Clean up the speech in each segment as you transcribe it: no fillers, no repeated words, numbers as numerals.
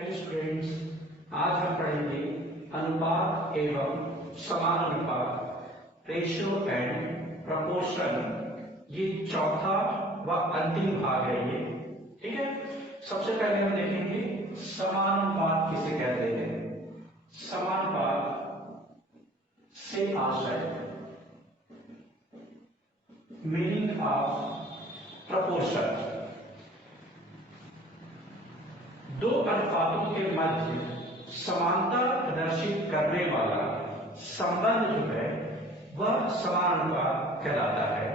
Hello students, आज हम पढ़ेंगे अनुपात एवं समानुपात, रेशियो एंड प्रपोर्शन। ये चौथा व अंतिम भाग है ये। ठीक है, सबसे पहले हम देखेंगे समानुपात किसे कहते हैं। समानुपात से आशय, मीनिंग ऑफ प्रपोर्शन, दो अनुपातों के मध्य समानता प्रदर्शित करने वाला संबंध जो है वह समानुपात कहलाता है।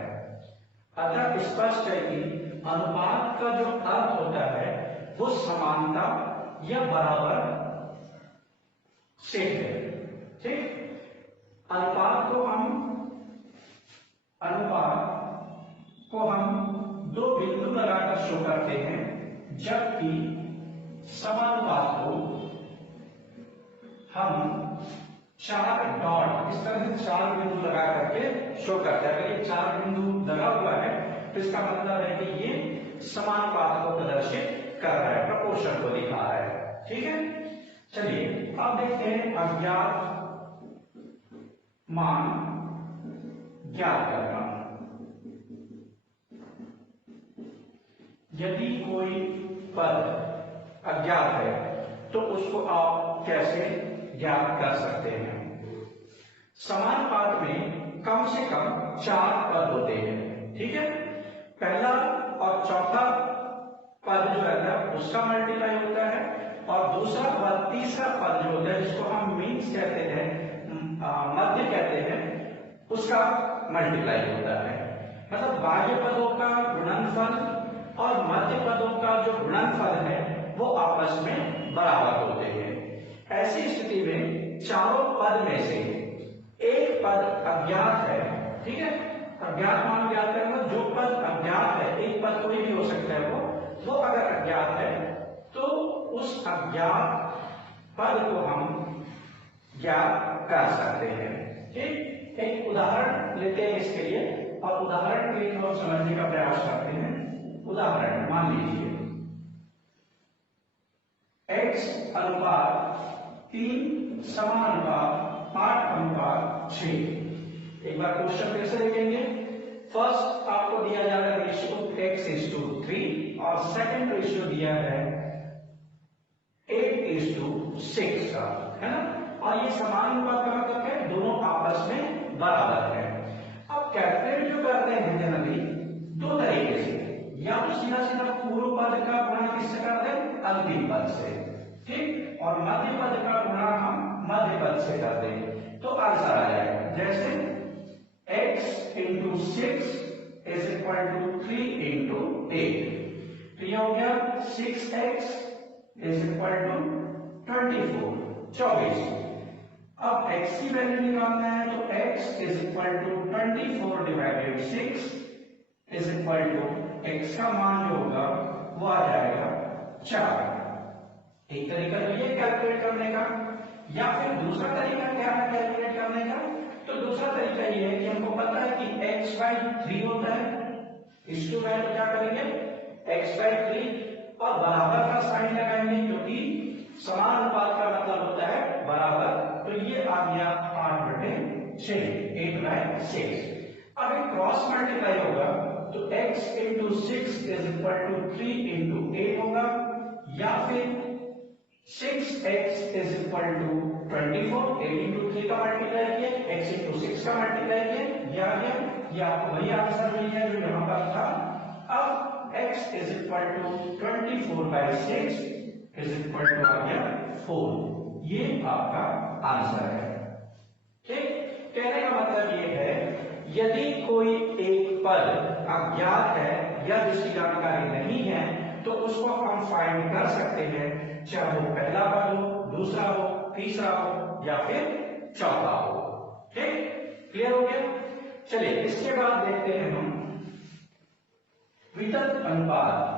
अतः स्पष्ट है कि अनुपात का जो अर्थ होता है वो समानता या बराबर से है। ठीक, अनुपात को हम दो बिंदु लगाकर शो करते हैं, जबकि समानुपात को हम चार डॉट, इस तरह से चार बिंदु लगा करके शो करते हैं। अगर ये चार बिंदु लगा हुआ है तो इसका मतलब है कि ये समानुपात को प्रदर्शित कर रहा है, प्रपोर्शन को दिखा रहा है। ठीक है, चलिए अब देखते हैं अज्ञात मान ज्ञात करना। यदि कोई पद अज्ञात है तो उसको आप कैसे ज्ञात कर सकते हैं। समानुपात में कम से कम चार पद होते हैं। ठीक है, पहला और चौथा पद जो रहता है उसका मल्टीप्लाई होता है, और दूसरा व तीसरा पद जो होता है जिसको हम मीन्स कहते हैं, मध्य कहते हैं, उसका मल्टीप्लाई होता है। मतलब बाह्य पदों का गुणनफल और मध्य पदों का जो गुणनफल है वो आपस में बराबर होते हैं। ऐसी स्थिति में चारों पद में से एक पद अज्ञात है। ठीक है, अज्ञात मान ज्ञात करना, जो पद अज्ञात है, एक पद कोई भी हो सकता है, वो अगर अज्ञात है तो उस अज्ञात पद को हम ज्ञात कर सकते हैं। ठीक, एक उदाहरण लेते हैं इसके लिए, और उदाहरण के लिए हम समझने का प्रयास करते हैं। उदाहरण मान लीजिए x अनुपात 3 समानुपात 8 अनुपात 6। एक बार क्वेश्चन फिर से देखेंगे। फर्स्ट आपको दिया जा रहा है रेशियो x:3 और सेकंड रेशियो दिया है 8:6 का, है ना। और ये समानुपात का मतलब है दोनों आपस में बराबर है। अब कैलकुलेट जो करते हैं जनरली दो तरीके से, या तो सीधा सीधा पूर्व पद का गुणा किससे करते हैं, अंतिम पद से। ठीक, और मध्य पद का गुणा हम मध्य पद से करते हैं, तो आंसर आ जाएगा। जैसे x into 6 is equal to 3 into 8, तो ये हो गया 6x is equal to 24। अब x की वैल्यू निकालना है तो x is equal to 24 divided 6 is equal to x का मान जो होगा वो आ जाएगा 4। एक तरीका तो ये कैलकुलेट करने का, या फिर दूसरा तरीका क्या है कैलकुलेट करने का। तो दूसरा तरीका ये है कि हमको पता है कि x/3 होता है, इसको वैल्यू क्या करेंगे x/3 और बराबर का साइन लगाएंगे, क्योंकि समानुपात का मतलब होता है बराबर। तो ये आ गया 8/6, 8/6। अब एक क्रॉस मल्टीप्लाई होगा तो x into 6 is equal to 3 into 8 होगा, या फिर 6x is equal to 24, 8 into 3 का मल्टीप्लाई किया, x into 6 का मल्टीप्लाई किया, ये आ गया। ये आपको वही आंसर मिल गया जो यहाँ पर था। अब x is equal to 24/6 is equal to आ गया 4। ये आपका आंसर है। ठीक, कहने का मतलब ये है यदि कोई एक पद अज्ञात है या जिसकी जानकारी नहीं है तो उसको हम फाइंड कर सकते हैं, चाहे वो पहला पद हो, दूसरा हो, तीसरा हो या फिर चौथा हो। ठीक, क्लियर हो गया। चलिए इसके बाद देखते हैं हम वितत अनुपात।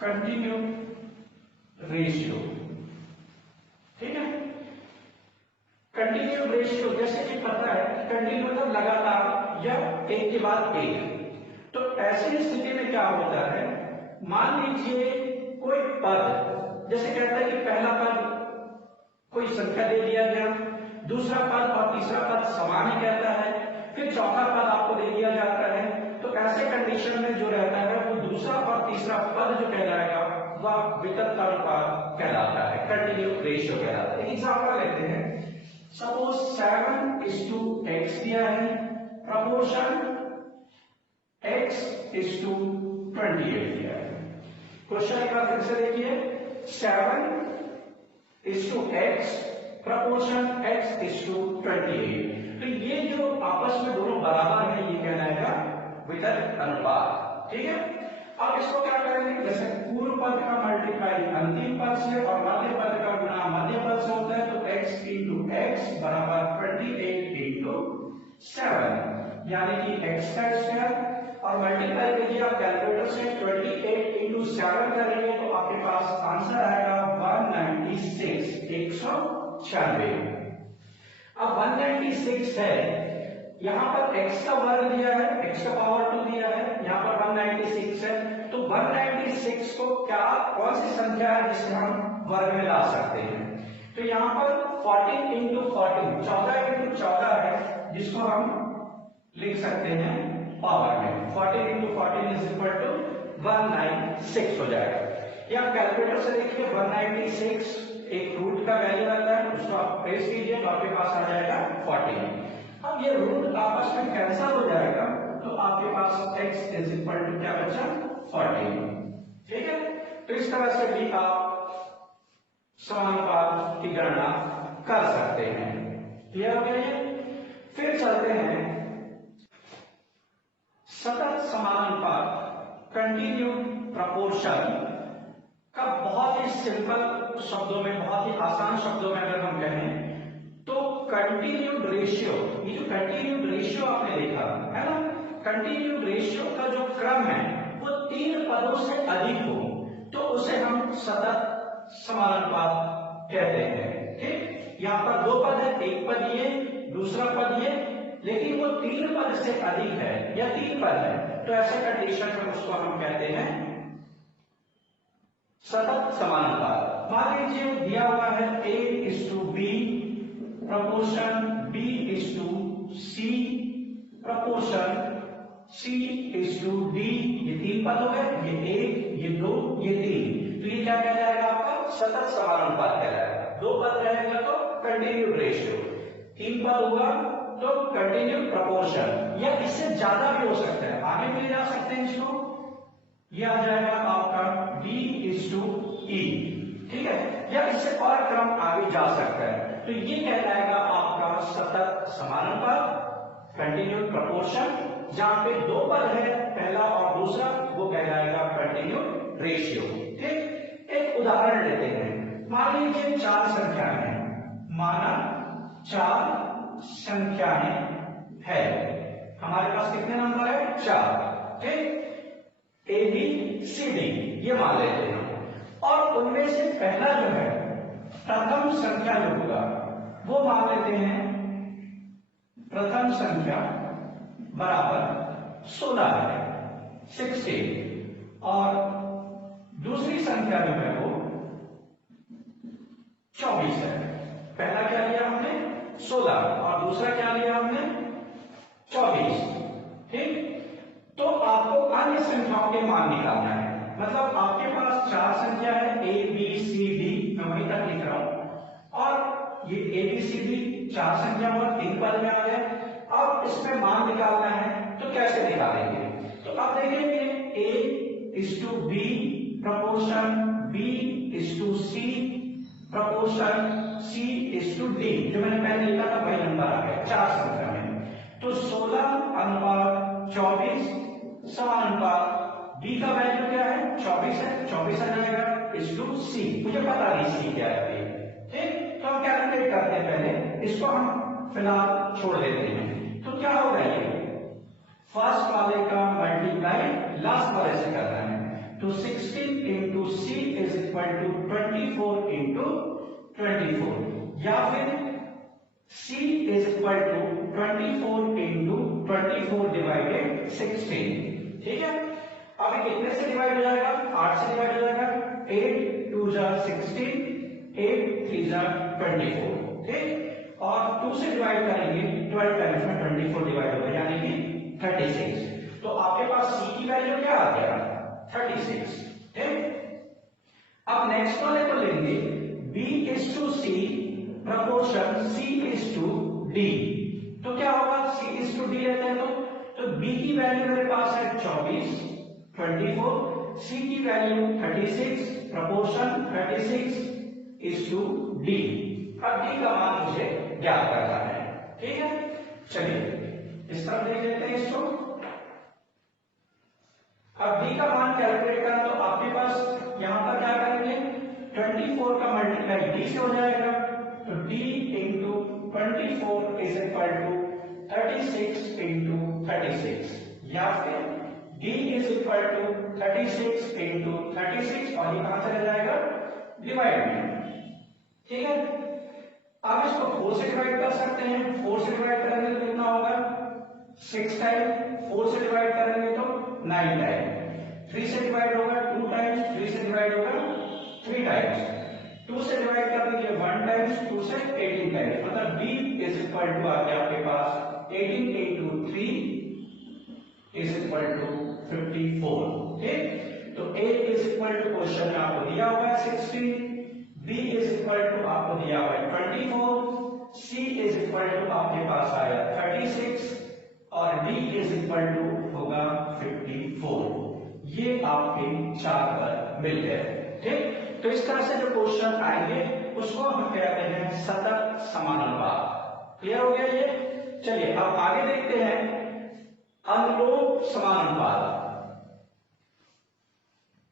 कंटिन्यू रेशियो, ठीक है। कंटिन्यू रेशियो जैसे कि पता है कि कंटिन्यू मतलब लगातार या एक के बाद एक। तो ऐसी स्थिति में क्या होता है, मान लीजिए कोई पद, जैसे कहता है कि पहला पद कोई संख्या दे दिया गया, दूसरा पद और तीसरा पद समान ही कहता है, फिर चौथा पद आपको दे दिया जाता है। तो ऐसे कंडीशन में जो रहता है वो दूसरा और तीसरा पद जो कहलाएगा वह वितत अनुपात कहलाता है, कंटिन्यू रेशियो कहलाता है। एग्जांपल लेते हैं, सपोज 7:x दिया है, प्रपोर्शन x:28 दिया है। क्वेश्चन एक बार फिर से देखिए, 7:x, प्रपोर्शन x:28। तो ये जो आपस में दोनों बराबर है ये कहलाएगा वितत अनुपात, ठीक है। अब इसको क्या करेंगे, जैसे पूर्व पद का मल्टीप्लाई अंतिम पद से और मध्य पद का गुणा मध्य पद से होता है, तो x into x बराबर 28 into 7, यानी कि x का स्क्वायर, और मल्टीप्लाई कीजिए आप कैलकुलेटर से, 28 into 7 करेंगे तो आपके पास आंसर आएगा 196, 196। अब 196 है, यहां पर x का वर्ग दिया है, x का पावर 2 दिया है, यहां पर 196 है, तो 196 को क्या, कौन सी संख्या है जिसे हम वर्ग में ला सकते हैं। तो यहां पर 14 into 14, 14 into 14 है, जिसको हम लिख सकते हैं पावर में, 14 into 14 is equal to 196 हो जाएगा। या कैलकुलेटर से देखिए, 196 एक रूट का वैल्यू रहता है, उसको आप प्रेस कीजिए तो आपके पास आ जाएगा 14। अब ये रूट आपस में कैंसिल हो जाएगा, तो आपके पास x इज इक्वल टू क्या बचा, 14, ठीक है। तो इस तरह से भी आप समानुपात की गणना कर सकते हैं। क्लियर हो गया ये। फिर चलते हैं सतत समानुपात, कंटिन्यूड प्रपोर्शन का बहुत ही सिंपल शब्दों में, बहुत ही आसान शब्दों में अगर हम कहें तो कंटिन्यूड रेशियो, ये जो कंटिन्यूड रेशियो आपने देखा है ना, कंटिन्यूड रेशियो का जो क्रम है वो 3 पदों से अधिक हो तो उसे हम सतत समानुपात कहते हैं, ठीक। यहां पर 2 पद है, एक पद ये, दूसरा पद ये, लेकिन वो 3 पद से अधिक है या 3 पद है, तो ऐसे कंडीशन में उसको हम कहते हैं सतत समानुपात। मान लीजिए दिया हुआ है a:b, proportion b:c, proportion c:d, ये 3 पद हो गए, ये 1, ये 2, ये 3, तो ये क्या कहलाएगा आपका सतत समानुपात कहलाएगा। 2 पद रहेगा तो कंटिन्यूड रेशियो, 3 पद हुआ तो कंटिन्यूड प्रपोर्शन, या इससे ज्यादा भी हो सकता है, आगे भी ले जा सकते हैं इसको, ये आ जाएगा आपका d:e, ठीक है, या इससे और क्रम आगे जा सकता है, तो ये कहलाएगा आपका सतत समानुपात, कंटिन्यूड प्रपोर्शन। जहां पे 2 पद है, पहला और दूसरा, वो कहलाएगा कंटिन्यूड रेशियो, ठीक। एक उदाहरण लेते हैं, मान लीजिए 4 संख्याएं हैं, माना 4 संख्याएं है, हमारे पास कितने नंबर है, 4, ठीक। ए बी सी डी ये मान लेते हैं, और उनमें से पहला जो है प्रथम संख्या जो होगा वो मान लेते हैं प्रथम संख्या बराबर 16 है, 16, और दूसरी संख्या जो है वो 24 है। पहला क्या लिया हमने 16 और दूसरा क्या लिया हमने 24, ठीक। तो आपको अन्य संख्याओं के मान निकालना है, मतलब आपके पास 4 संख्या है a b c d, मैं वहीं तक लिख रहा हूं, और ये a b c d 4 संख्या और 3 पद में आ गए। अब इसमें मान निकालना है तो कैसे निकालेंगे, तो अब देखेंगे a:b, proportion b:c, proportion c:d, जो मैंने पहले लिखा था वही नंबर आ गया 4 संख्या में, तो 16:24 समानुपात b का वैल्यू क्या है 24 है, 24 आ जाएगा इस टू c, मुझे पता नहीं c क्या है, ठीक। तो हम कैलकुलेट करते हैं, पहले इसको हम फिलहाल छोड़ देते हैं। तो क्या होगा, ये फर्स्ट वाले का मल्टीप्लाई लास्ट वाले से करना है, तो 16 into c is equal equal to 24 into 24, या फिर C is equal to 24 into 24 divided 16। ठीक है, अब ये कितने से डिवाइड हो जाएगा? 8 से डिवाइड हो जाएगा। 8 2 जा 16, 8 3 जा 24। ठीक, और 2 से डिवाइड करेंगे, 12 टाइम्स में 24 डिवाइड होगा, यानी कि 36। तो आपके पास C की वैल्यू क्या आ गया? 36। ठीक, अब नेक्स्ट वाले को लेंगे, B is to C proportion C is to D। तो क्या होगा? C is to D लेते हैं तो B की वैल्यू मेरे पास है 24, 24, C की value 36, proportion 36 is to D। अब D का मान मुझे ज्ञात करना है। ठीक है, चलिए इस तरफ देख लेते हैं इसको। अब D का मान कैलकुलेट करना, तो आपके पास यहां पर क्या करेंगे, 24 का मल्टीप्लाई D से हो जाएगा, तो D into 24 is equal to 36 into 36, या फिर D is equal to 36 into 36, और ये कहां से रह जाएगा? डिवाइड में। ठीक है, आप इसको 4 से डिवाइड कर सकते हैं। 4 से डिवाइड करेंगे तो कितना होगा? 6 टाइम। 4 से डिवाइड करेंगे तो 9 टाइम। 3 से डिवाइड होगा 2 टाइम्स, 3 से डिवाइड होगा 3 टाइम्स, 2 से डिवाइड कर दीजिए 1 टाइम्स, 2 से 18 टाइम्स, मतलब D इज इक्वल टू आ गया आपके पास 18 इंटू 3 इज इक्वल टू 54। ठीक, तो A is equal to question में आपको दिया हुआ है 16, B इज इक्वल टू आपको दिया हुआ है 24, C इज इक्वल टू आपके पास आया 36, और D इज इक्वल टू होगा 54। ये आपके 4 पर मिल गए। ठीक, तो इस तरह से जो क्वेश्चन आएंगे उसको हम कहते हैं सतत समानुपात। क्लियर हो गया ये? चलिए अब आगे देखते हैं अनुलोम समानुपात।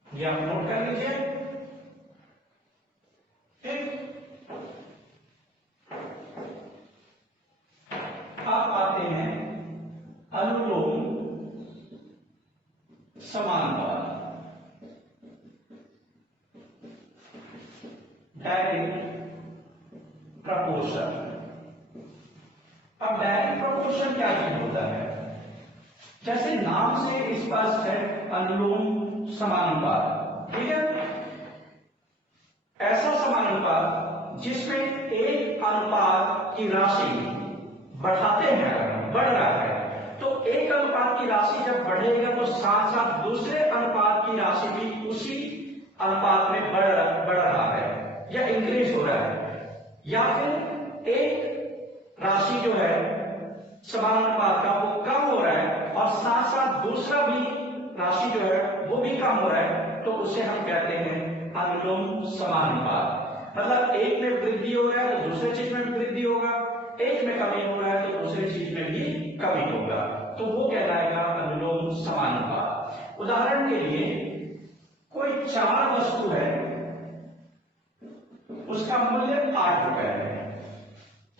ये आप नोट कर लीजिए। ठीक, अब आते हैं अनुलोम समानुपात, डायरेक्ट प्रपोर्शन। अब डायरेक्ट प्रपोर्शन क्या चीज होता है? जैसे नाम से स्पष्ट है, अनुलोम समानुपात। ठीक है, ऐसा समानुपात जिसमें एक अनुपात की राशि बढ़ाते हैं, बढ़ रहा है, तो एक अनुपात की राशि जब बढ़ेगा तो साथ साथ दूसरे अनुपात की राशि भी उसी अनुपात में बढ़ रहा है या इंक्रीज हो रहा है, या फिर एक राशि जो है समानुपात का वो कम हो रहा है और साथ साथ दूसरा भी राशि जो है वो भी कम हो रहा है, तो उसे हम कहते हैं अनुलोम समानुपात। मतलब एक में वृद्धि हो रहा है तो दूसरे चीज में भी वृद्धि होगा, एक में कमी हो रहा है तो दूसरे चीज में भी कमी होगा, तो वो कहलाएगा अनुलोम समानुपात। उदाहरण के लिए कोई 4 वस्तु है, उसका मूल्य 8 रुपए है।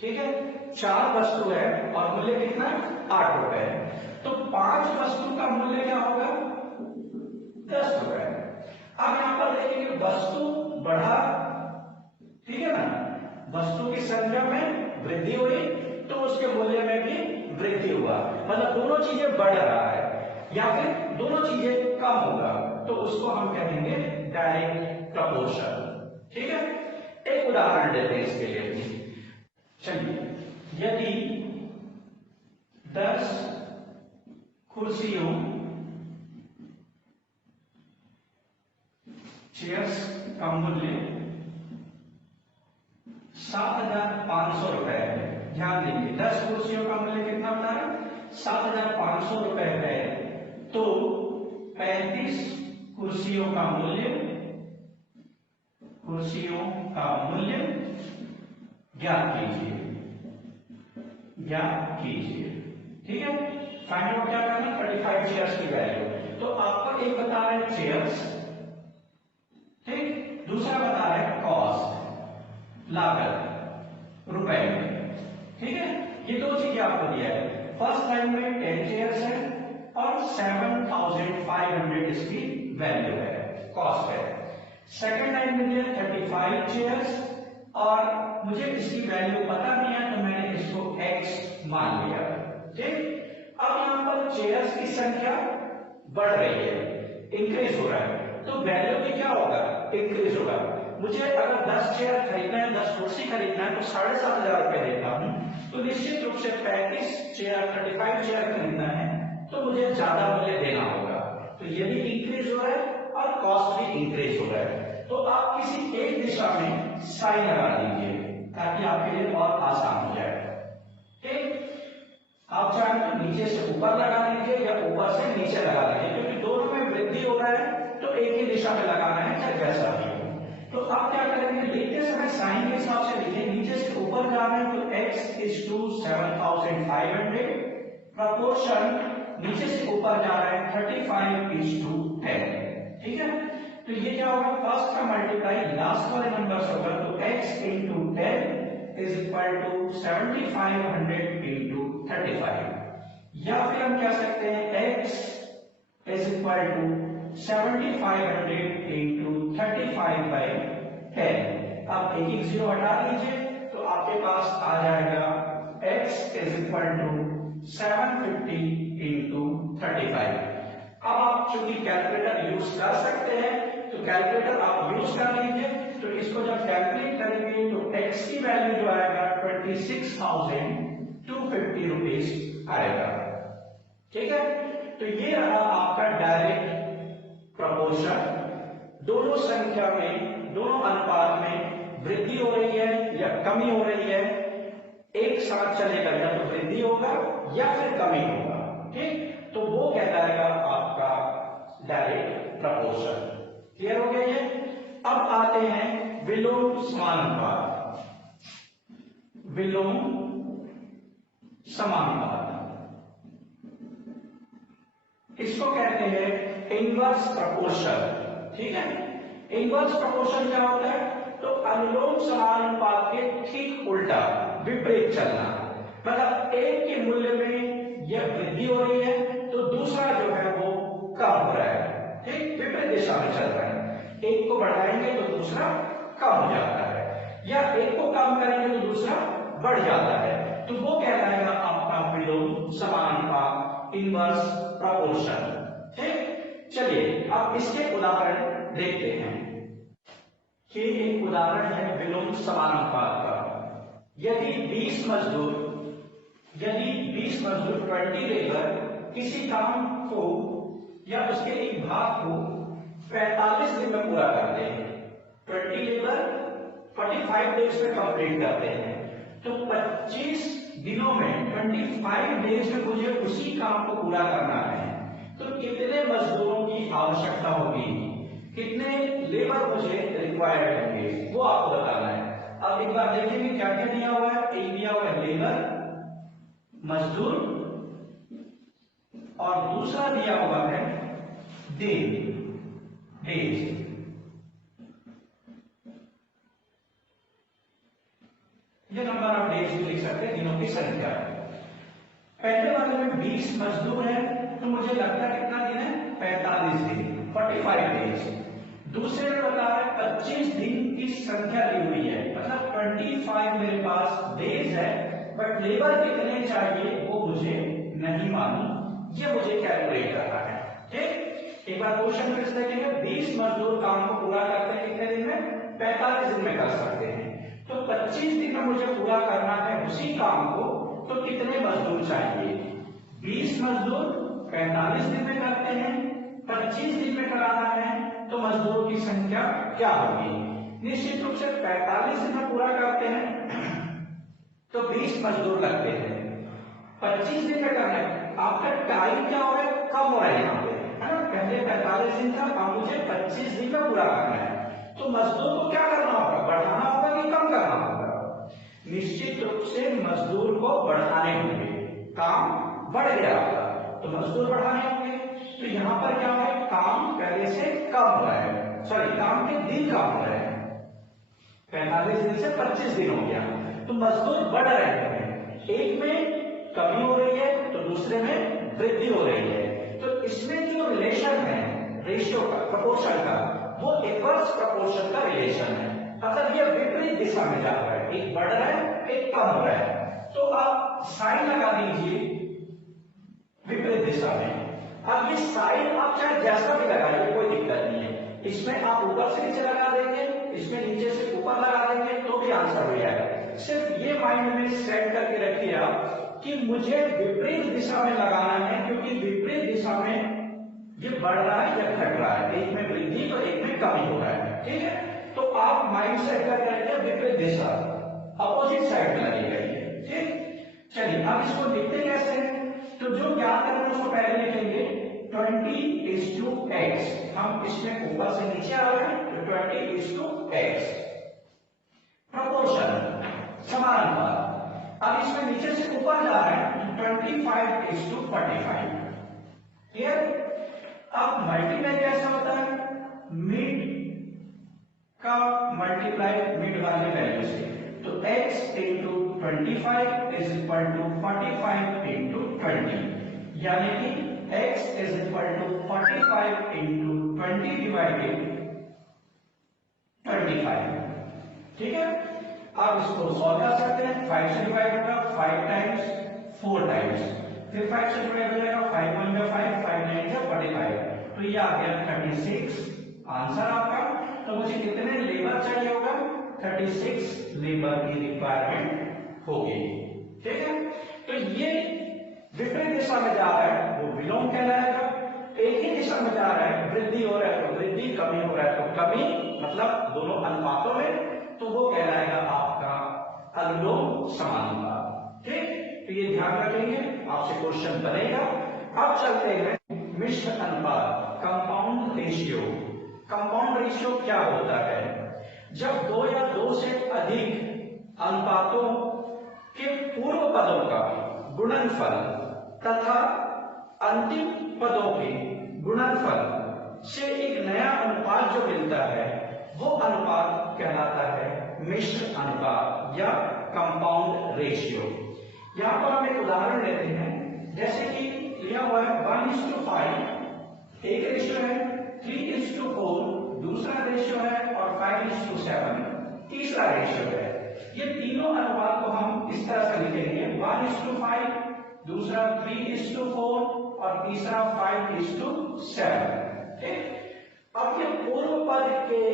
ठीक है, 4 वस्तु है और मूल्य कितना? 8 रुपए है, तो 5 वस्तु का मूल्य क्या होगा? 10 रुपए। अब यहां पर देखेंगे वस्तु बढ़ा, ठीक है ना, वस्तु की संख्या में वृद्धि हुई तो उसके मूल्य में भी वृद्धि हुआ, मतलब दोनों चीजें बढ़ रहा है, या फिर दोनों चीजें कम होगा, तो उसको हम कहेंगे डायरेक्ट प्रपोर्शन। ठीक है, एक उदाहरण देते हैं इसके लिए। चलिए, यदि 10 कुर्सियों चेयर्स का मूल्य 7,500 रुपए है। ध्यान दीजिए, 10 कुर्सियों का मूल्य कितना बता रहे? 7,500 रुपए है, तो 35 कुर्सियों का मूल्य ज्ञात कीजिए। ठीक है, फाइंड आउट क्या करना? 35 चेयर्स की वैल्यू। तो आपको एक बता रहे हैं चेयर्स, ठीक, दूसरा बता रहे हैं कॉस्ट, लागत रुपए में। ठीक है, ये दो चीजें आपको दिया है। फर्स्ट लाइन में 10 चेयर्स है और 7,500 इसकी वैल्यू है, कॉस्ट है। सेकेंड लाइन में दिया 35 चेयर्स और मुझे इसकी वैल्यू पता नहीं है तो मैंने इसको x मान लिया। ठीक, अब यहां पर चेयर्स की संख्या बढ़ रही है, इंक्रीज हो रहा है, तो वैल्यू भी क्या होगा, इंक्रीज होगा। मुझे अगर 10 चेयर खरीदना है, 10 कुर्सी खरीदना है तो 7,500 रुपए देता हूं, तो निश्चित रूप से 35 चेयर 35 चेयर खरीदना है तो मुझे ज्यादा मूल्य देना होगा। तो ये भी इंक्रीज हो रहा है और कॉस्ट भी इंक्रीज हो रहा है। तो आप किसी एक दिशा में साइन लगा दीजिए ताकि आपके लिए और आसान हो जाए। ठीक, आप चाहे तो नीचे से ऊपर लगा दीजिए या ऊपर से नीचे लगा दीजिए, क्योंकि दोनों में वृद्धि हो रहा है तो एक ही दिशा में लगाना है, चाहे जैसा भी हो। तो आप क्या करेंगे, लिखते समय साइन के हिसाब से लिखिए, नीचे से ऊपर जाना है तो x is to 7,500, प्रपोर्शन नीचे से ऊपर जा रहा है 35 is to 10। ठीक है, तो ये क्या होगा, फर्स्ट का मल्टीप्लाई लास्ट वाले नंबर से होगा, तो x into 10 is equal to 7,500 into 35, या फिर हम कह सकते हैं x is equal to 7,500 into 35 by 10। अब एक एक जीरो हटा लीजिए तो आपके पास आ जाएगा x is equal to 750 into 35। अब आप चूंकि कैलकुलेटर यूज कर सकते हैं तो कैलकुलेटर आप यूज कर लीजिए। तो इसको जब कैलकुलेट करेंगे तो x की वैल्यू जो आएगा 26,250 रुपीज आएगा। ठीक है, तो ये रहा आपका डायरेक्ट प्रपोर्शन। दोनों संख्या में, दोनों अनुपात में वृद्धि हो रही है या कमी हो रही है, एक साथ चलेगा, या तो वृद्धि होगा या फिर कमी होगा। ठीक, तो वो कहलाएगा आपका डायरेक्ट प्रपोर्शन। क्लियर हो गया ये? अब आते हैं विलोम समानुपात। विलोम समानुपात इसको कहते हैं इनवर्स प्रपोर्शन। ठीक है, इनवर्स प्रपोर्शन क्या होता है, तो अनुलोम समानुपात के ठीक उल्टा, विपरीत चलना। मतलब एक के मूल्य में यह वृद्धि हो रही है तो दूसरा जो है वो कम हो रहा है। ठीक, विपरीत दिशा में चल रहा है, एक को बढ़ाएंगे तो दूसरा कम हो जाता है, या एक को कम करेंगे तो दूसरा बढ़ जाता है, तो वो कहलाएगा आपका विलोम समानुपात, इनवर्स प्रपोर्शन। ठीक, चलिए अब इसके उदाहरण देखते हैं। ये एक उदाहरण है विलोम समानुपात का। यदि 20 मजदूर 20 लेबर किसी काम को या उसके एक भाग को 45 दिन में पूरा करते हैं, 20 लेबर 45 डेज में कंप्लीट करते हैं, तो 25 दिनों में 25 डेज में मुझे उसी काम को पूरा करना है, तो कितने मजदूरों की आवश्यकता होगी, कितने लेबर मुझे रिक्वायर्ड होंगे, वो आपको बताना है। अब एक बार देखेंगे क्या क्या दिया हुआ है। एक दिया हुआ है लेबर, मजदूर, और दूसरा दिया हुआ है दिन, डेज। ये नंबर ऑफ डेज भी लिख सकते हैं, दिनों की संख्या। पहले वाले में 20 मजदूर है तो मुझे लगता है कितना दिन है, 45 दिन, 45 डेज। दूसरे में बता रहा है 25 दिन की संख्या दी हुई है, मतलब 25 मेरे पास डेज है, बट लेबर कितने चाहिए वो मुझे नहीं मालूम, ये मुझे कैलकुलेट करना है। ठीक, एक बार क्वेश्चन फिर से देखेंगे। 20 मजदूर काम को पूरा करते हैं कितने दिन में, 45 दिन में कर सकते हैं, तो 25 दिन में मुझे पूरा करना है उसी काम को, तो कितने मजदूर चाहिए। 20 मजदूर 45 दिन में करते हैं, 25 दिन में कराना है, तो मजदूरों की संख्या क्या होगी। निश्चित रूप से 45 दिन में पूरा करते हैं तो 20 मजदूर लगते हैं, 25 दिन में करना है, आपका टाइम क्या हो रहा है, कम हो रहा है यहाँ पे, है ना। पहले 45 दिन था, अब मुझे 25 दिन में पूरा करना है, तो मजदूर को क्या करना होगा, बढ़ाना होगा कि कम करना होगा। निश्चित रूप से मजदूर को बढ़ाने होंगे, काम बढ़ गया होगा तो मजदूर बढ़ाने होंगे। तो यहाँ पर क्या है, काम पहले से कम हो रहा है, सॉरी काम के दिन कम हो रहे हैं, 45 दिन से 25 दिन हो गया, तो मजदूर बढ़ रहे हैं। एक में कमी हो रही है तो दूसरे में वृद्धि हो रही है। तो इसमें जो रिलेशन है, रेशियो का, प्रपोर्शन का, वो इनवर्स प्रोपोर्शन का रिलेशन है, मतलब ये विपरीत दिशा में जा रहा है, एक बढ़ रहा है एक कम हो रहा है। तो आप साइन लगा दीजिए विपरीत दिशा में। अब ये साइन आप चाहे जैसा भी लगाइए कोई दिक्कत नहीं है, इसमें आप ऊपर से नीचे लगा देंगे, इसमें नीचे से ऊपर लगा देंगे तो भी आंसर हो जाएगा। सिर्फ ये माइंड में सेट करके रखिए आप कि मुझे विपरीत दिशा में लगाना है, क्योंकि विपरीत दिशा में ये बढ़ रहा है या घट रहा है, एक में वृद्धि तो एक में कमी हो रहा है, ठीक है। तो आप माइंड सेट करके रखिए विपरीत दिशा, अपोजिट साइड में लगेगा, ठीक। चलिए अब इसको लिखते कैसे हैं, तो जो ज्ञात करना उसको पहले लिखेंगे 20:x। हम इसमें ऊपर से नीचे आ रहे हैं तो 20:x प्रोपोर्शन समानुपात। अब इसमें नीचे से ऊपर जा रहे हैं 25:45, क्लियर। अब मल्टीप्लाई कैसा होता है, मिड का मल्टीप्लाई मिड वाली वैल्यू से, तो x into 25 is equal to 45 into 20, यानी कि x is equal to 45 into 20 divided 25, ठीक है। अब इसको सॉल्व कर सकते हैं, 5 से डिवाइड होगा 5 टाइम्स 4 टाइम्स, फिर 5 से डिवाइड हो जाएगा 5 1 जा 5 5 9 जा 45, तो ये आ गया 36 आंसर आपका। तो मुझे कितने लेबर चाहिए होगा, 36 लेबर की रिक्वायरमेंट होगी, ठीक है। तो ये विपरीत दिशा में जा रहा है वो विलोम कहलाएगा, एक ही दिशा में जा रहा है वृद्धि हो रहा है तो वृद्धि, कमी हो रहा है तो कमी, मतलब दोनों अनुपातों में, तो वो कहलाएगा आपका अनुलोम समानुपात, ठीक। तो ये ध्यान रखेंगे, आपसे क्वेश्चन बनेगा। अब चलते हैं मिश्र अनुपात, कंपाउंड रेशियो। कंपाउंड रेशियो क्या होता है, जब दो या दो से अधिक अनुपातों के पूर्व पदों का गुणनफल तथा अंतिम पदों के गुणनफल से एक नया अनुपात जो मिलता है वो अनुपात कहलाता है मिश्र अनुपात या कंपाउंड रेशियो। यहां पर हम एक उदाहरण लेते हैं, जैसे कि लिया हुआ है 1:5 एक रेशियो है, 3:4 दूसरा रेशियो है और 5:7 तीसरा रेशियो है। ये तीनों अनुपात को हम इस तरह से लिखेंगे 1:5, दूसरा 3:4 और तीसरा 5:7, ठीक। अब ये पूर्व पद के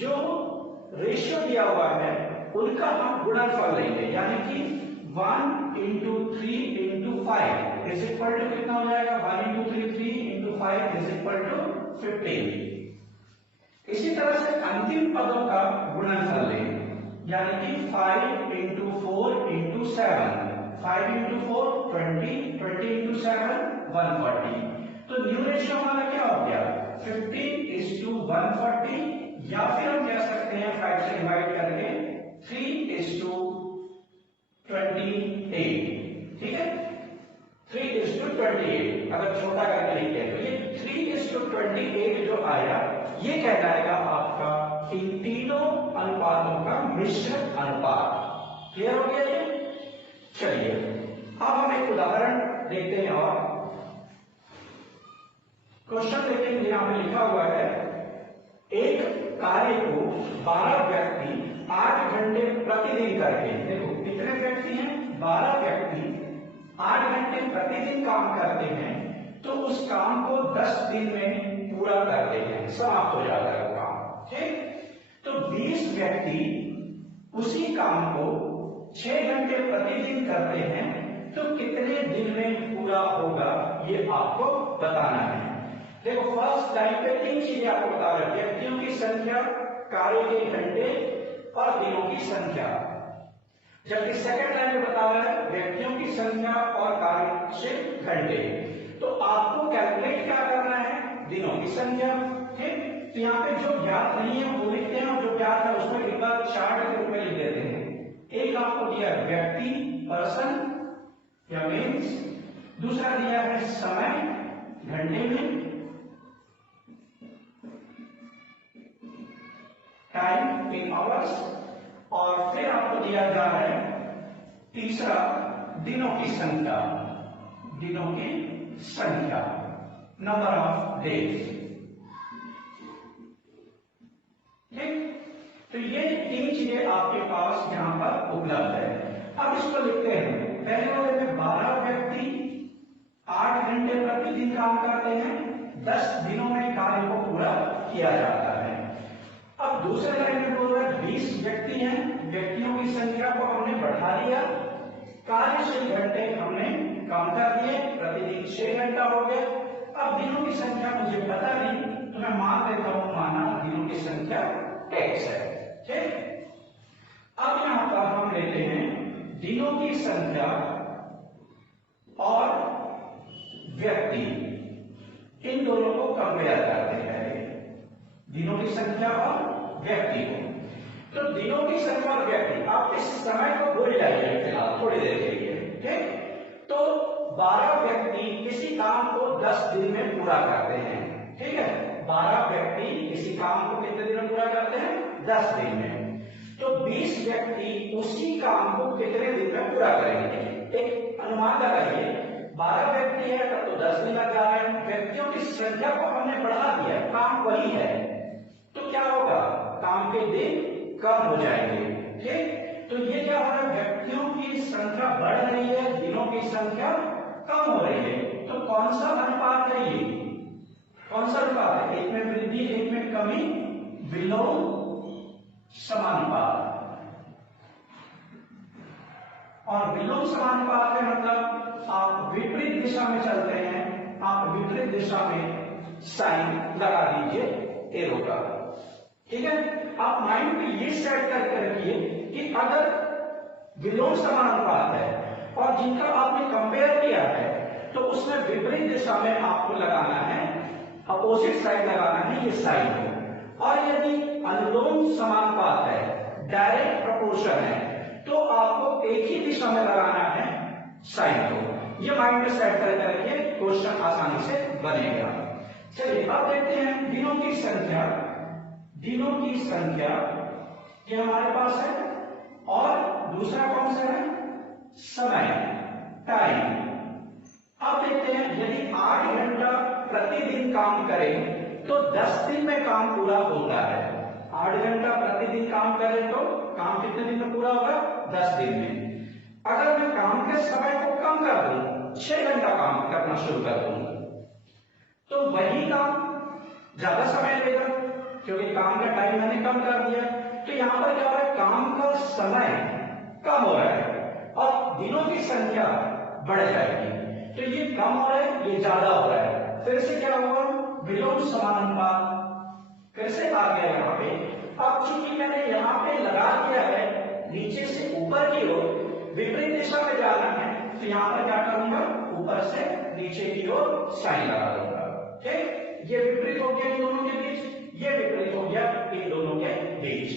जो रेशियो दिया हुआ है उनका हम गुणनफल लेंगे, यानी कि 1 into 3 into 5 is equal to कितना हो जाएगा, 1 into 3 3 into 5 is equal to 15। इसी तरह से अंतिम पदों का गुणनफल लेंगे, यानी कि 5 into 4 into 7, 5 into 4 20, 20 into 7 140। तो न्यू रेशियो हमारा क्या हो गया 15:140, या फिर हम कह सकते हैं 5 से डिवाइड करके 3:28, ठीक है। 3:28 अगर छोटा करके लिखते हैं तो ये 3:28 जो आया ये कहलाएगा आपका इन तीनों अनुपातों का मिश्र अनुपात। क्लियर हो गया ये। चलिए अब हम एक उदाहरण देखते हैं और क्वेश्चन देखेंगे। यहां पे लिखा हुआ है एक कार्य को 12 व्यक्ति 8 घंटे प्रतिदिन करके, देखो कितने व्यक्ति हैं 12 व्यक्ति 8 घंटे प्रतिदिन काम करते हैं, तो उस काम को 10 दिन में पूरा करते हैं, समाप्त हो जाता है वो काम, ठीक। तो 20 व्यक्ति उसी काम को 6 घंटे प्रतिदिन करते हैं, तो कितने दिन में पूरा होगा ये आपको बताना है। देखो फर्स्ट लाइन पे 3 चीजें आपको बता रहे हैं, व्यक्तियों की संख्या, कार्य के घंटे और दिनों की संख्या, जबकि सेकंड लाइन में बता रहा है व्यक्तियों की संख्या और कार्य से घंटे। तो आपको कैलकुलेट क्या करना है, दिनों की संख्या, ठीक। तो यहाँ पे जो ज्ञात नहीं है वो लिखते हैं और जो ज्ञात है उसको एक बार चार्ट के रूप में लिख देते हैं। एक आपको दिया है व्यक्ति, पर्सन या मीन्स, दूसरा दिया है समय घंटे में, टाइम इन आवर्स, और फिर आपको दिया जा रहा है तीसरा दिनों की संख्या, दिनों की संख्या, नंबर ऑफ डेज। तो ये 3 चीजें आपके पास यहाँ पर उपलब्ध है। अब इसको लिखते हैं, पहले वाले में 12 व्यक्ति 8 घंटे प्रतिदिन काम करते हैं, 10 दिनों में कार्य को पूरा किया जाता है। अब दूसरे लाइन में बोल रहा है 20 व्यक्ति हैं, व्यक्तियों की संख्या को हमने बढ़ा दिया, कार्यशील घंटे हमने कम कर दिए, प्रतिदिन 6 घंटा हो गया। अब दिनों की संख्या मुझे पता नहीं, तो मैं मान लेता हूं, माना दिनों की संख्या x है। ठीक, अब यहां पर हम लेते हैं दिनों की संख्या और व्यक्ति, इन दोनों को कंपेयर करते हैं, दिनों की संख्या और व्यक्ति को। तो दिनों की संख्या और व्यक्ति, आप इस समय को भूल जाइए फिलहाल थोड़ी देर के लिए। ठीक, तो 12 व्यक्ति किसी काम को 10 दिन में पूरा करते हैं। ठीक है, 12 व्यक्ति किसी काम को कितने दिन में पूरा करते हैं? 10 दिन में। तो 20 व्यक्ति उसी काम को कितने दिन में पूरा करेंगे? एक अनुमान लगाइए, 12 व्यक्ति है तब तो 10 दिन लग रहा है, व्यक्तियों की संख्या को हमने बढ़ा दिया, काम वही है, तो क्या होगा? काम के दिन कम हो जाएंगे। ठीक, तो ये क्या हो रहा है? व्यक्तियों की संख्या बढ़ रही है, दिनों की संख्या कम हो रही है। तो कौन सा अनुपात है ये? कौन सा अनुपात है? एक में वृद्धि एक में कमी, विलोम समानुपात। और विलोम समानुपात का मतलब आप विपरीत दिशा में चलते हैं, आप विपरीत दिशा में साइन लगा दीजिए एरो का। ठीक है, आप माइंड में ये सेट करके रखिए कि अगर विलोम समानुपात है और जिनका आपने कंपेयर किया है तो उसमें विपरीत दिशा में आपको लगाना है, अपोजिट साइड लगाना है, ये साइन को। और यदि अनुलोम समानुपात है, डायरेक्ट प्रोपोर्शन है, तो आपको एक ही दिशा में लगाना है साइन को। ये माइंड में सेट करके रखिए, क्वेश्चन आसानी से बनेगा। चलिए अब देखते हैं दिनों की संख्या। दिनों की संख्या ये हमारे पास है, और दूसरा कौन सा है? समय, टाइम। अब देखते हैं, यदि 8 घंटा प्रतिदिन काम करें तो 10 दिन में काम पूरा होता है। 8 घंटा प्रतिदिन काम करें तो काम कितने दिन में पूरा होगा? 10 दिन में। अगर मैं काम के समय को कम कर दूं, 6 घंटा काम करना शुरू कर दूं, तो वही काम ज्यादा समय लेगा, क्योंकि काम का टाइम मैंने कम कर दिया। तो यहां पर क्या हो रहा है? काम का समय कम हो रहा है और दिनों की संख्या बढ़ जाएगी। तो ये कम हो रहा है, ये ज्यादा हो रहा है, फिर से क्या हुआ? विलोम समानुपात फिर से आ गया यहाँ पे। अब चूंकि मैंने यहाँ पे लगा दिया है नीचे से ऊपर की ओर, विपरीत दिशा में जाना है, तो यहाँ पर क्या करूंगा? ऊपर से नीचे की ओर साइन लगा दूंगा। ठीक, ये विपरीत हो गया इन दोनों के बीच, ये विपरीत हो गया इन दोनों के बीच।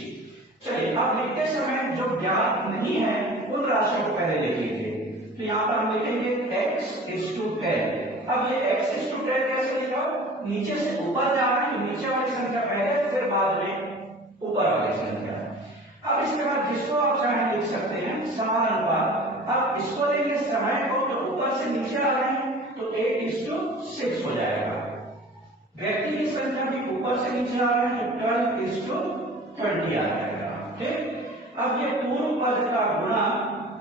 चलिए अब लिखते समय जो ज्ञात नहीं है उन राशियों को पहले लिख लीजिए। तो यहाँ पर हम लिखेंगे x/10। अब ये x/10 कैसे लिखा? नीचे से ऊपर जा रहा है, तो नीचे वाली संख्या पहले, फिर बाद में ऊपर वाली संख्या। अब इसके बाद जिसको आप चाहें लिख सकते हैं समानुपात। अब इसको लेंगे समय को, तो ऊपर से नीचे आ रहे हैं, तो 8:6 हो जाएगा। व्यक्ति की संख्या भी ऊपर से नीचे आ रहे हैं, तो 12:20 आ जाएगा। ठीक, अब ये पूर्व पद का गुणा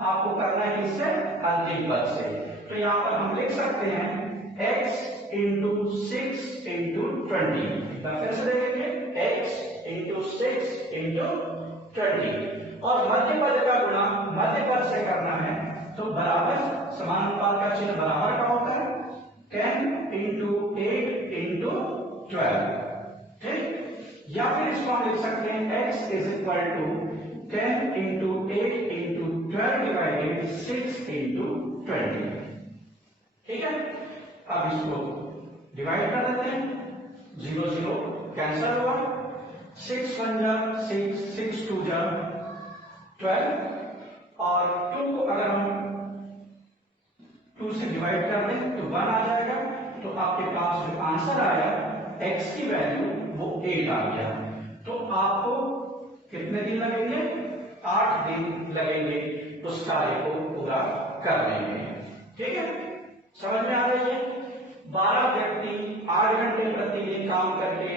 आपको करना है इससे अंतिम पद से। तो यहाँ पर हम लिख सकते हैं x × 6 × 20। फिर से देखेंगे x × 6 × 20, और मध्य पद का गुणा मध्य पद से करना है, तो बराबर समानुपात का चिन्ह बराबर का होता है 10 × 8 × 12। ठीक, या फिर इसको हम लिख सकते हैं x = 10 × 8 × 12 डिवाइडेड 6 × 20। ठीक है, अब इसको डिवाइड कर देते हैं, 0 0 कैंसल हुआ, 6 1 जा 6, 6 2 जा 12, और 2 को अगर हम 2 से डिवाइड कर दें तो 1 आ जाएगा। तो आपके पास जो आंसर आया x की वैल्यू वो 8 आ गया। तो आपको कितने दिन लगेंगे? 8 दिन लगेंगे उस कार्य को पूरा करने में। ठीक है, समझ में आ रही है? 12 व्यक्ति 8 घंटे प्रतिदिन काम करके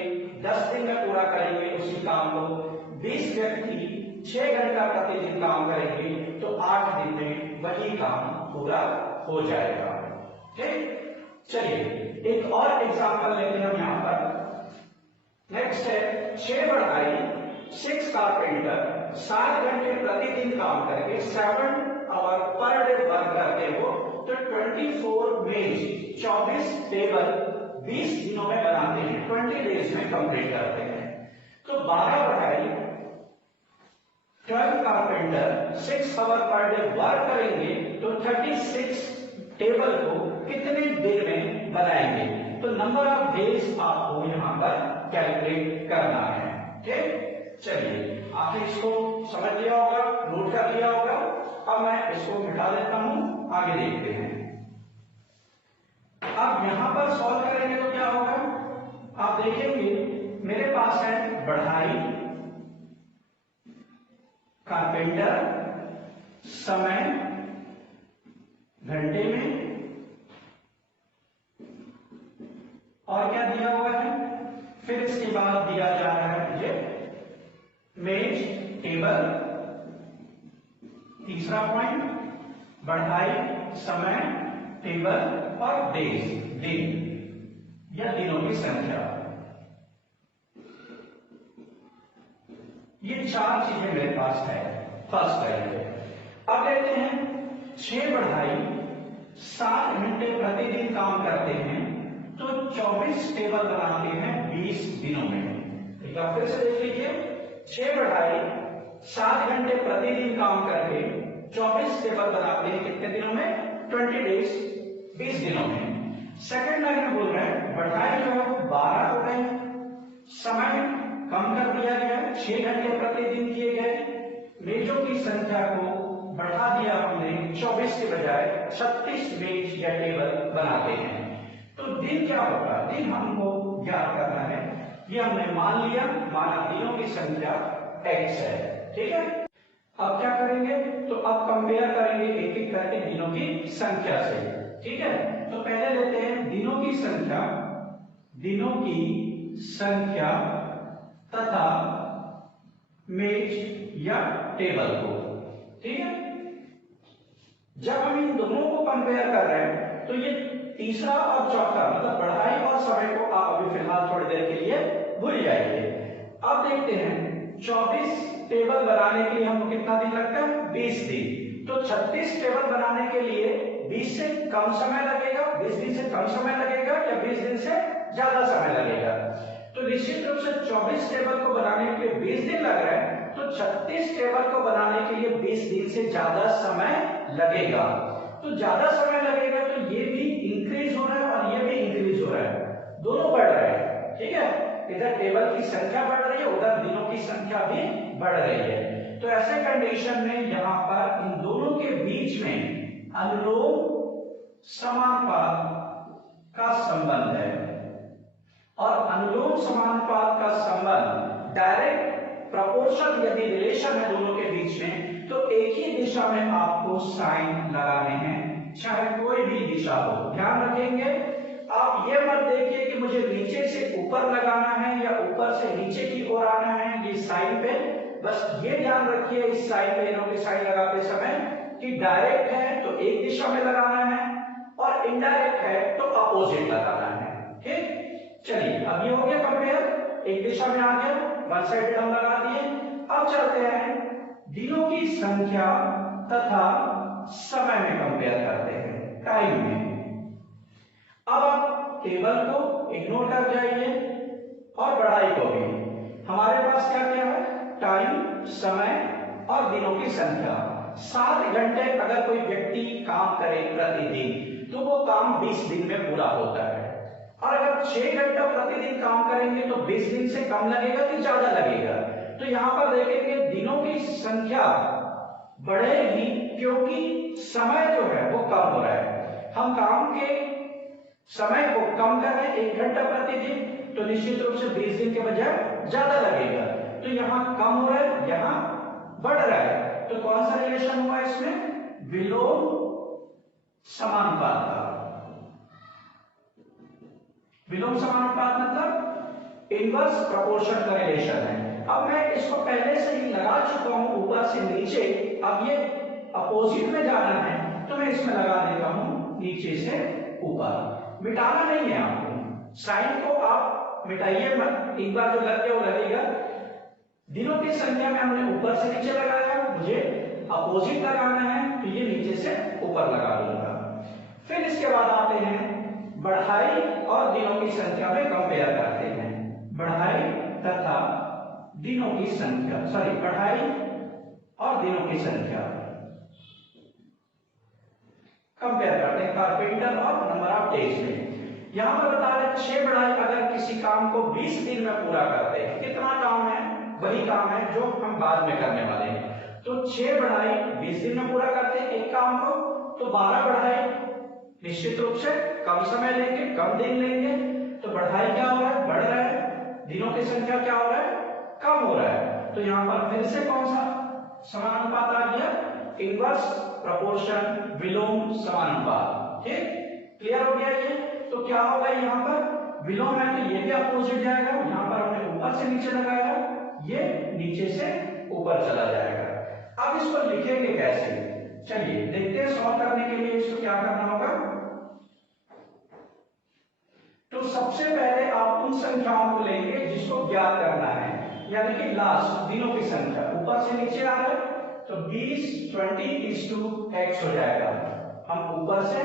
10 दिन में पूरा करेंगे उसी काम को। 20 व्यक्ति 6 घंटा प्रतिदिन काम करेंगे तो 8 दिन में वही काम पूरा हो जाएगा। ठीक, चलिए एक और एग्जांपल लेते हैं हम यहाँ पर। नेक्स्ट है 6 बढ़ाई 6 कारपेंटर 7 घंटे प्रतिदिन काम करके 7 आवर पर डे वर्क करते हो तो 24 मेज 24 टेबल 20 दिनों में बनाते हैं, 20 डेज में कंप्लीट करते हैं। तो 12 बढ़ाई 12 carpenter 6 hour per day work करेंगे तो 36 टेबल को कितने देर में बनाएंगे। तो नंबर ऑफ डेज आपको यहां पर कैलकुलेट करना है। ठीक, चलिए आपने इसको समझ लिया होगा, नोट कर लिया होगा। अब मैं इसको मिटा देता हूं, आगे देखते हैं। अब यहां पर सॉल्व करेंगे तो क्या होगा, आप देखेंगे मेरे पास है बढ़ाई, कारपेंटर, समय घंटे में, और क्या दिया हुआ है, फिर इसके बाद दिया जा रहा है मुझे मेज, टेबल। तीसरा पॉइंट बढ़ाई, समय, टेबल और डेज, दिन या दिनों की संख्या। ये 4 चीजें मेरे पास है। फर्स्ट है, अब लेते हैं 6 बढ़ाई 7 घंटे प्रतिदिन काम करते हैं तो 24 टेबल बनाते हैं 20 दिनों में। एक बार फिर से देख लीजिए, 6 बढ़ाई 7 घंटे प्रतिदिन काम करके 24 टेबल बनाते हैं कितने दिनों में, 20 डेज, 20 दिनों में। सेकंड लाइन में बोल रहे हैं बढ़ाई जो है वो 12 हो गए, समय कम कर दिया गया, 6 घंटे प्रतिदिन किए गए, मेजों की संख्या को बढ़ा दिया हमने, 24 के बजाय 36 मेज या टेबल बनाते हैं। तो दिन क्या होगा, दिन हमको ज्ञात करना है। ये हमने मान लिया, माना दिनों की संख्या x है। ठीक है, अब क्या करेंगे, तो अब कंपेयर करेंगे एक एक करके दिनों की संख्या से। ठीक है, तो पहले लेते हैं दिनों की संख्या, दिनों की संख्या तथा मेज या टेबल को। ठीक है, जब हम इन दोनों को कंपेयर कर रहे हैं तो ये तीसरा और चौथा मतलब बढ़ाई और समय को आप अभी फिलहाल थोड़ी देर के लिए भूल जाइए। अब देखते हैं 24 टेबल बनाने के लिए हमको कितना दिन लगता है, 20 दिन। तो 36 टेबल बनाने के लिए 20 से कम समय लगेगा, 20 दिन से कम समय लगेगा या 20 दिन से ज्यादा समय लगेगा। तो निश्चित रूप से 24 टेबल को बनाने के लिए 20 दिन लग रहा है, तो 36 टेबल को बनाने के लिए 20 दिन से ज्यादा समय लगेगा। तो ज्यादा समय लगेगा तो ये भी इंक्रीज हो रहा है और ये भी इंक्रीज हो रहा है, दोनों बढ़ रहे हैं। ठीक है, इधर टेबल की संख्या बढ़ रही है, उधर दिनों की संख्या भी बढ़ रही है। तो ऐसे कंडीशन में यहां पर इन दोनों के बीच में अनुलोम समानुपात का संबंध है, और अनुलोम समानुपात का संबंध डायरेक्ट प्रोपोर्शन यदि रिलेशन है दोनों के बीच में तो एक ही दिशा में आपको साइन लगाने हैं, चाहे कोई भी दिशा हो। ध्यान रखेंगे, आप ये मत देखिए कि मुझे नीचे से ऊपर लगाना है या ऊपर से नीचे की ओर आना है ये साइन पे। बस ये ध्यान रखिए इस साइन पे, इन्हों की साइन लगाते समय कि डायरेक्ट है तो एक दिशा में लगाना है और इनडायरेक्ट है तो अपोजिट लगाना है। ठीक, चलिए अब ये हो गया कंपेयर, एक दिशा में आ गया, वन साइडेड हम लगा दिए। अब चलते हैं दिनों की संख्या तथा समय में कंपेयर करते हैं, टाइम में। अब आप टेबल को इग्नोर कर जाइए और बढ़ाई को भी। हमारे पास क्या क्या है, टाइम, समय और दिनों की संख्या। 7 घंटे अगर कोई व्यक्ति काम करे प्रतिदिन तो वो काम 20 दिन में पूरा होता है, और अगर 6 घंटा प्रतिदिन काम करेंगे तो 20 दिन से कम लगेगा कि ज्यादा लगेगा। तो यहां पर देखेंगे दिनों की संख्या बढ़ेगी क्योंकि समय जो है वो कम हो रहा है। हम काम के समय को कम कर रहे हैं, 1 घंटा प्रतिदिन, तो निश्चित रूप से 20 दिन के बजाय ज्यादा लगेगा। तो यहां कम हो रहा है, यहां बढ़ रहा है। तो कौन सा रिलेशन हुआ इसमें, विलोम समानुपात का। विलोम समानुपात मतलब इनवर्स प्रोपोर्शन का रिलेशन है। अब मैं इसको पहले से ही अब ये अपोजिट में जाना है तो मैं इसमें लगा देता हूं नीचे से ऊपर। मिटाना नहीं है आपको, साइन को आप मिटाइए मत, एक बार जो लग गया वो लगेगा। दिनों की संख्या में हमने ऊपर से नीचे लगाया, मुझे अपोजिट लगाना है तो ये नीचे से ऊपर लगा दूंगा। फिर इसके बाद आते हैं बढ़ाई और दिनों की संख्या में कंपेयर करते हैं। बढ़ाई तथा दिनों की संख्या, सॉरी बढ़ाई और दिनों की संख्या कंपेयर करते हैं कारपेंटर और नंबर ऑफ डेज में। यहां पर बता रहे 6 बढ़ाई अगर किसी काम को 20 दिन में पूरा करते हैं, कितना काम है, वही काम है जो हम बाद में करने वाले हैं। तो 6 बढ़ाई 20 दिन में पूरा करते हैं एक काम को, तो 12 बढ़ाई निश्चित रूप से कम समय लेंगे, कम दिन लेंगे। तो बढ़ाई क्या हो रहा है, बढ़ रहा है, दिनों की संख्या क्या हो रहा है, कम हो रहा है। तो यहां पर फिर से कौन सा समानुपात आ गया, इनवर्स प्रोपोर्शन, विलोम समानुपात। ठीक, क्लियर हो गया ये। तो क्या होगा यहाँ पर विलोम है तो ये भी अपोजिट जाएगा, यहाँ पर हमने ऊपर से नीचे लगाया, ये नीचे से ऊपर चला जाएगा। अब इसको लिखेंगे कैसे, चलिए देखते हैं। सॉल्व करने के लिए इसको क्या करना होगा, तो सबसे पहले आप उन संख्याओं को लेंगे जिसको ज्ञात करना है, यानी कि लास्ट दिनों की संख्या। ऊपर से नीचे आ रहा है तो 20 20:x हो जाएगा। हम ऊपर से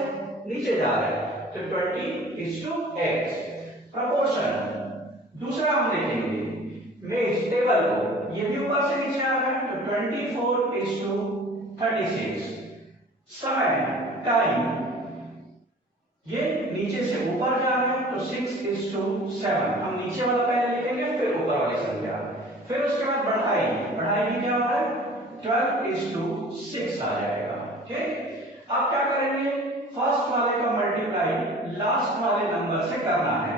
नीचे जा रहे हैं तो 20:x। प्रोपोर्शन दूसरा हम लिखेंगे, मेज टेबल को, ये भी ऊपर से नीचे आ रहा है तो 24:36। समय टाइम, ये नीचे से ऊपर जा रहा है तो 6:7। हम नीचे वाला पहले लिखेंगे फिर ऊपर वाली संख्या। फिर उसके बाद बढ़ाई, बढ़ाई भी क्या हो रहा है 12:6 आ जाएगा। ठीक, आप क्या करेंगे, फर्स्ट वाले का मल्टीप्लाई लास्ट वाले नंबर से करना है।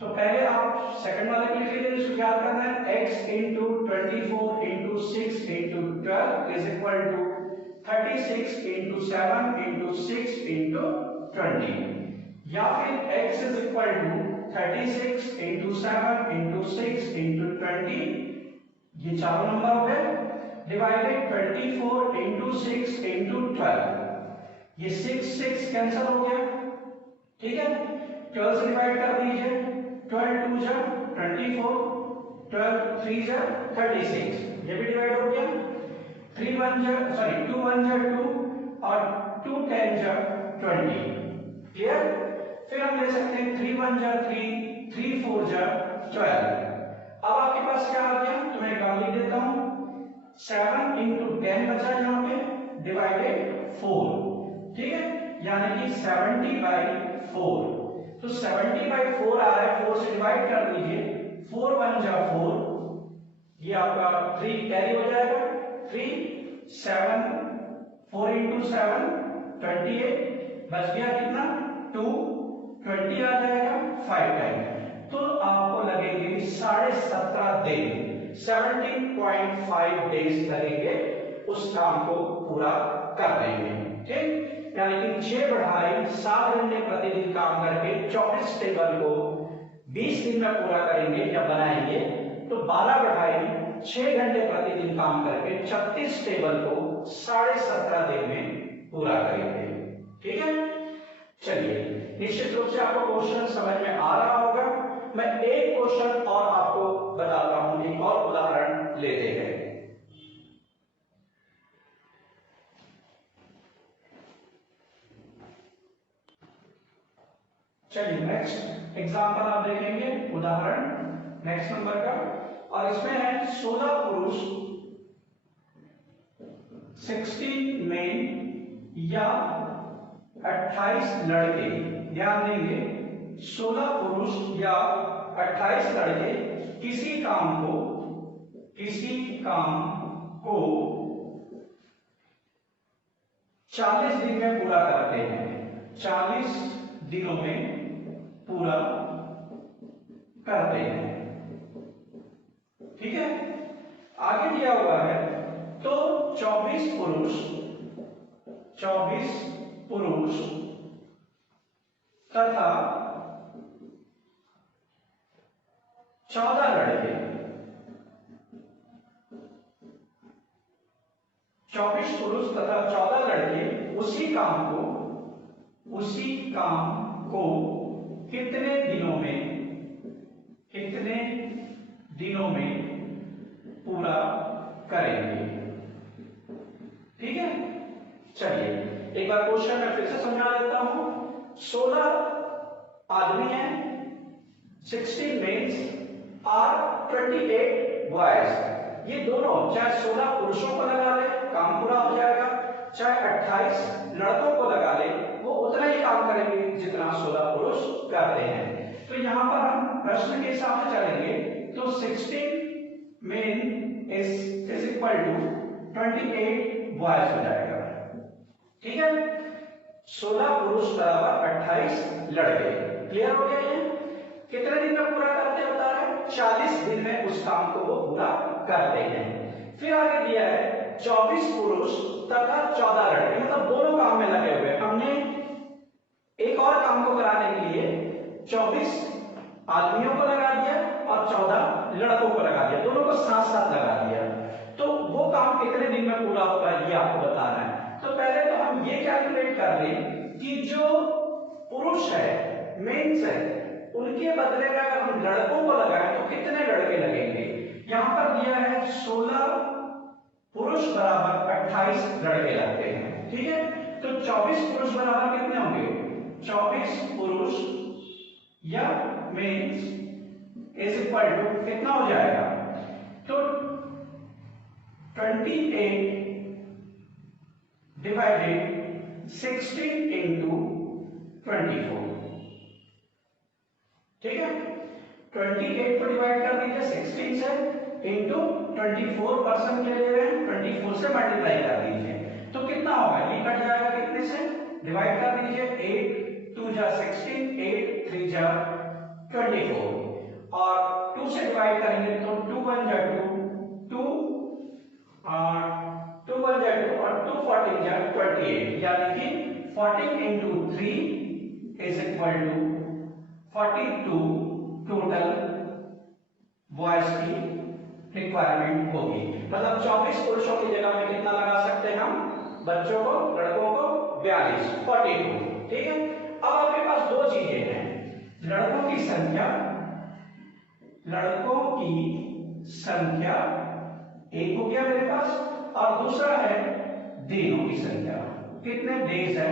तो पहले आप सेकंड वाले के लिए इसको क्या करना है, x into 24 into 6 into 12 is equal to 36 into 7 into 6 into 20, या फिर x is equal to 36 into 7 into 6 into 20, ये चारों नंबर हो गए, डिवाइडेड 24 into 6 into 12, ये 6 कैंसिल हो गया। ठीक है, 12 से डिवाइड कर दीजिए, 12 2 जा 24, 12 3 जा 36, ये भी डिवाइड हो गया। 3 1 जा, सॉरी 2 1 जा 2 और 2 10 जा 20। क्लियर, फिर हम ले सकते हैं 3 1 जा 3, 3 4 जा 12। अब आपके पास क्या आ गया, तो मैं एक लिख देता हूं, 7 into 10 बचा यहाँ पे, डिवाइडेड 4। ठीक है, यानी कि 70/4। तो 70/4 आ रहा है, 4 से डिवाइड कर दीजिए, 4 1 जा 4, ये आपका 3 कैरी हो जाएगा, 3 7 4 into 7 28, बच गया कितना 2, 20 आ जाएगा 5 टाइम। तो आपको लगेंगे 17.5 दिन, 17.5 डेज लगेंगे उस काम को पूरा करने में। ठीक, यानी कि 6 बढ़ाई 7 घंटे प्रतिदिन काम करके 24 टेबल को 20 दिन में पूरा करेंगे या बनाएंगे, तो 12 बढ़ाई 6 घंटे प्रतिदिन काम करके 36 टेबल को 17.5 दिन में पूरा करेंगे। ठीक है, चलिए निश्चित रूप से आपको क्वेश्चन समझ में आ रहा होगा। मैं एक क्वेश्चन और आपको बताता हूं, एक और उदाहरण लेते हैं। चलिए नेक्स्ट एग्जांपल आप देखेंगे, उदाहरण नेक्स्ट नंबर का, और इसमें है 16 पुरुष 16 मेन या 28 लड़के। ध्यान देंगे, 16 पुरुष या 28 लड़के किसी काम को 40 दिन में पूरा करते हैं, 40 दिनों में पूरा करते हैं। ठीक है, आगे दिया हुआ है, तो 24 पुरुष तथा 14 लड़के 24 पुरुष तथा 14 लड़के उसी काम को कितने दिनों में पूरा करेंगे। ठीक है, चलिए एक बार क्वेश्चन में फिर से समझा देता हूं। 16 आदमी हैं, 16 मेन्स और 28 बॉयज। ये दोनों चाहे 16 पुरुषों को लगा ले काम पूरा हो जाएगा, चाहे 28 लड़कों को लगा ले वो उतना ही काम करेंगे जितना 16 पुरुष करते हैं। तो यहां पर हम प्रश्न के हिसाब से चलेंगे तो 16 men is equal to 28 boys हो जाएगा। ठीक है, 16 पुरुष बराबर 28 लड़के। क्लियर हो गया? ये कितने दिन में पूरा करते हैं बता रहे हैं, 40 दिन में उस काम को वो पूरा करते हैं। फिर आगे दिया है 24 पुरुष तथा 14 लड़के, मतलब दोनों काम में लगे हुए। हमने एक और काम को कराने के लिए 24 आदमियों को लगा दिया और 14 लड़कों को लगा दिया, दोनों को साथ साथ लगा दिया। तो वो काम कितने दिन में पूरा होगा ये आपको बताना है। तो पहले तो हम ये कैलकुलेट कर लें कि जो पुरुष है मेंस है उनके बदले में अगर हम लड़कों को लगाएं तो कितने लड़के लगेंगे। यहां पर दिया है 16 पुरुष बराबर 28 लड़के लगते हैं। ठीक है, तो 24 पुरुष बराबर कितने होंगे, 24 पुरुष या मेंस इज इक्वल टू कितना हो जाएगा, तो 28 डिवाइडेड 16 इंटू 24। ठीक है, 28 को डिवाइड कर दीजिए 16 से इंटू 24% के ले रहे हैं 24 से मल्टीप्लाई कर दीजिए तो कितना होगा, ये कट जाएगा कितने से, डिवाइड कर दीजिए 8 2 जा 16 8 3 जा 24 और 2 से डिवाइड करेंगे तो 2 1 जा 2 2 और 2 1 जा 2 और 2 14 जा 28 यानी कि 14 into 3 is equal to 42 total boys की रिक्वायरमेंट होगी। मतलब 24 पुरुषों की जगह में कितना लगा सकते हैं हम, बच्चों को लड़कों को 42 42। ठीक है, अब आपके पास दो चीजें हैं, लड़कों की संख्या एक हो गया मेरे पास और दूसरा है दिनों की संख्या, कितने डेज है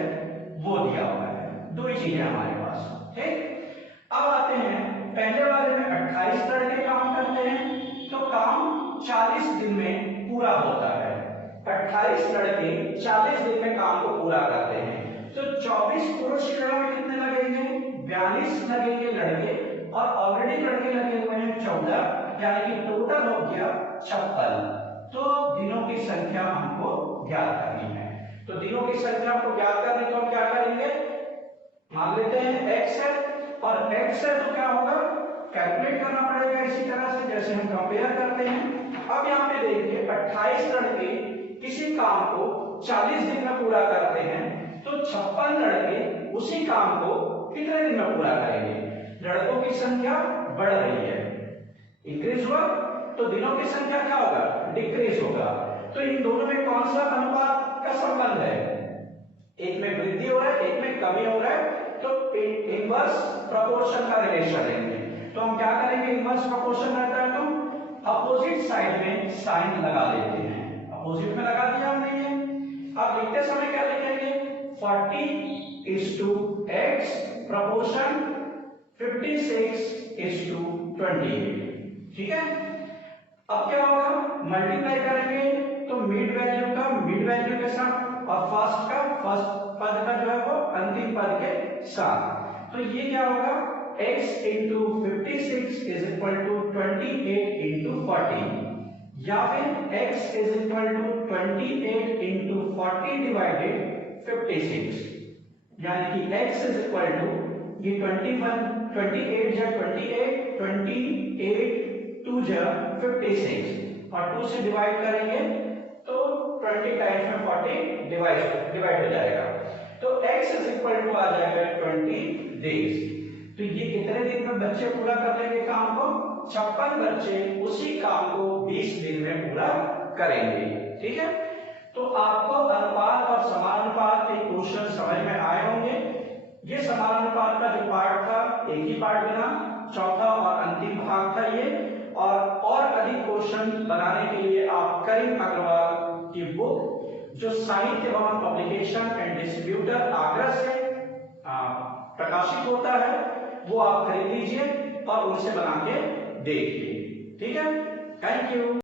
वो दिया हुआ है। दो ही चीजें हमारे पास। ठीक, अब आते हैं पहले वाले में 28 लड़के काम करते हैं तो काम 40 दिन में पूरा होता है। 28 लड़के 40 दिन में काम को पूरा करते हैं तो 24 पुरुष की जगह में कितने लगेंगे, 42 लगेंगे लड़के और ऑलरेडी लड़के लगे हुए हैं 14 यानी कि टोटल हो गया 56। तो दिनों की संख्या हमको ज्ञात करनी है। तो दिनों की संख्या को ज्ञात करने को हम क्या करेंगे, मान लेते हैं x है और x है तो क्या होगा, कैलकुलेट करना पड़ेगा इसी तरह से जैसे हम कंपेयर करते हैं। अब यहाँ पे देखिए 28 लड़के किसी काम को 40 दिन में पूरा करते हैं तो 56 लड़के उसी काम को कितने दिन में पूरा करेंगे। लड़कों की संख्या बढ़ रही है, इंक्रीज हुआ, तो दिनों की संख्या क्या होगा, डिक्रीज होगा। तो इन दोनों में कौन सा अनुपात का संबंध है, एक में वृद्धि हो रहा है एक में कमी हो रहा है, तो इनवर्स प्रोपोर्शन का रिलेशन लेंगे। तो हम क्या करेंगे, इनवर्स प्रोपोर्शन रहता है तो अपोजिट साइड में साइन लगा देते हैं, अपोजिट में लगा दिया हमने ये। अब लिखते समय क्या लिखेंगे, 40:x प्रोपोर्शन 56:28। ठीक है, अब क्या होगा, मल्टीप्लाई करेंगे तो मिड वैल्यू के साथ और फर्स्ट पद का जो है वो अंतिम पद के साथ। तो ये क्या होगा, x into 56 is equal to 28 into 40 या फिर x is equal to 28 into 40 divided 56 यानी कि x इज इक्वल टू ये 21 28 जा 28 28 2 जा 56 और 2 से डिवाइड करेंगे तो 20 टाइम्स में 40 डिवाइड हो जाएगा। तो x इज इक्वल टू आ जाएगा 20 डेज। तो ये कितने दिन में बच्चे पूरा कर लेंगे काम को, 56 बच्चे उसी काम को 20 दिन में पूरा करेंगे। ठीक है, तो तो आपको अनुपात और समानुपात के क्वेश्चन समझ में आए होंगे। ये समानुपात का जो पार्ट था एक ही पार्ट बना, चौथा और अंतिम भाग था ये। और अधिक क्वेश्चन बनाने के लिए आप करीम अग्रवाल की बुक जो साहित्य भवन पब्लिकेशन एंड डिस्ट्रीब्यूटर आगरा से प्रकाशित होता है वो आप खरीद लीजिए और उनसे बना के देखिए। ठीक है, थैंक यू।